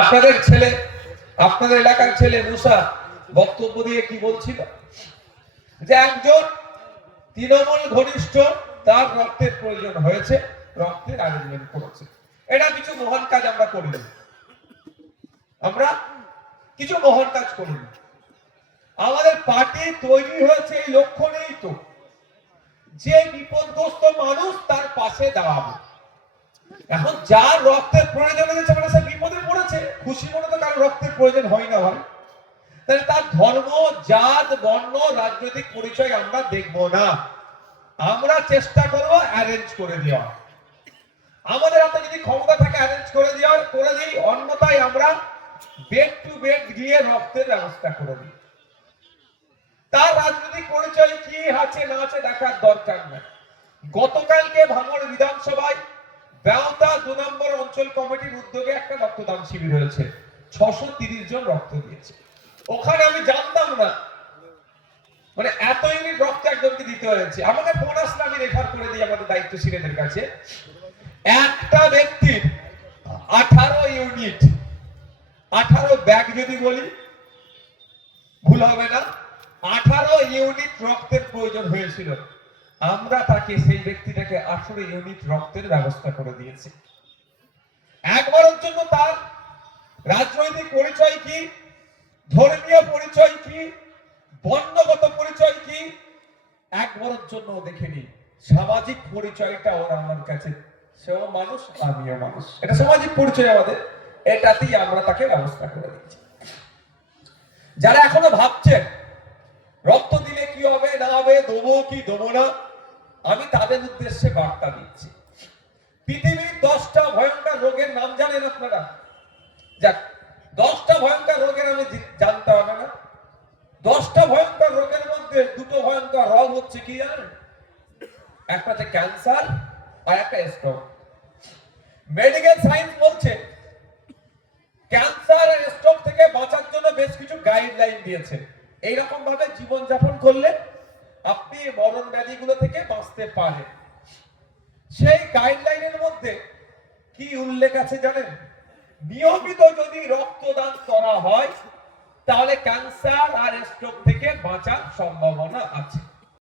আপনাদের ছেলে, আপনাদের এলাকার ছেলে মুসা বক্তব্য দিয়ে কি বলছিল যে একজন তৃণমূল ঘনিষ্ঠ, তার রক্তের প্রয়োজন হয়েছে, রক্তের অ্যারেঞ্জমেন্ট করেছে। এটা কিছু মহান কাজ আমরা করিনি, আমরা কিছু মহান কাজ করিনি। আমাদের পার্টি তৈরি হয়েছে এই লক্ষ্য নেই তো যে বিপদগ্রস্ত মানুষ তার পাশে দাঁড়াবে। এখন যার রক্তের প্রয়োজন হয়েছে মানে সে বিপদে পড়েছে, খুশি মনে তো কারো রক্তের প্রয়োজন হয় না ভাই। তাহলে তার ধর্ম, জাত, বর্ণ, রাজনৈতিক পরিচয় আমরা দেখব না, আমরা চেষ্টা করব অ্যারেঞ্জ করে দেওয়া। আমাদের হাতে যদি ক্ষমতা থাকে অ্যারেঞ্জ করে দেওয়ার, করে দিই, অন্যথায় আমরা বেড টু বেড গিয়ে রক্তের ব্যবস্থা করে দিই। তার রাজনৈতিক পরিচয় কি আছে না আছে দেখার দরকার নাই। গতকালকে ভাঙড় বিধানসভায় বেওতা 2 নম্বর অঞ্চল কমিটির উদ্যোগে একটা রক্তদান শিবির হয়েছে, 630 জন রক্ত দিয়েছে। ওখানে আমি জানতাম না মানে এত ইউনিট রক্ত একজনকে দিতে হয়েছে। আমাকে ফোন আসলে আমি রেফার করে দিই আমাদের দায়িত্বশীলদের কাছে। একটা ব্যক্তির 18 ইউনিট, 18 ব্যাগ যদি বলি ভুল হবে না, 18 ইউনিট রক্তের প্রয়োজন হয়েছিল। আমরা তাকে, সেই ব্যক্তিটাকে 18 ইউনিট রক্তের ব্যবস্থা করে দিয়েছি। একবারের জন্য তার রাজনৈতিক পরিচয় কি, ধর্মীয় পরিচয় কি, বর্ণগত পরিচয় কি, একবারের জন্য দেখেনি। সামাজিক পরিচয়টা ওর আমার কাছে, সেও মানুষ আমিও মানুষ, এটা সামাজিক পরিচয় আমাদের, এটাতেই আমরা তাকে ব্যবস্থা করে দিচ্ছি। যারা এখনো ভাবছেন রক্ত দিলে কি হবে না হবে, দেবো কি দেবো না, আমি তাদের উদ্দেশ্যে বার্তা দিচ্ছি। পৃথিবীর 10টা ভয়ঙ্কর রোগের নাম জানেন আপনারা? যাক, 10টা ভয়ঙ্কর রোগের আমি জানতে হবে না। 10টা ভয়ঙ্কর রোগের মধ্যে 2টো ভয়ঙ্কর রোগ হচ্ছে কি জানেন? একটা হচ্ছে ক্যান্সার আর একটা স্ট্রোক। মেডিকেল সায়েন্স বলছে ক্যান্সার আর স্ট্রোক থেকে বাঁচার জন্য বেশ কিছু গাইডলাইন দিয়েছে। এইরকম ভাবে জীবনযাপন করলে আপনি মরণ ব্যাধিগুলো থেকে বাঁচতে পারেন। সেই গাইডলাইনের মধ্যে কি উল্লেখ আছে জানেন? নিয়মিত যদি রক্তদান করা হয় তাহলে ক্যান্সার আর স্ট্রোক থেকে বাঁচার সম্ভাবনা আছে।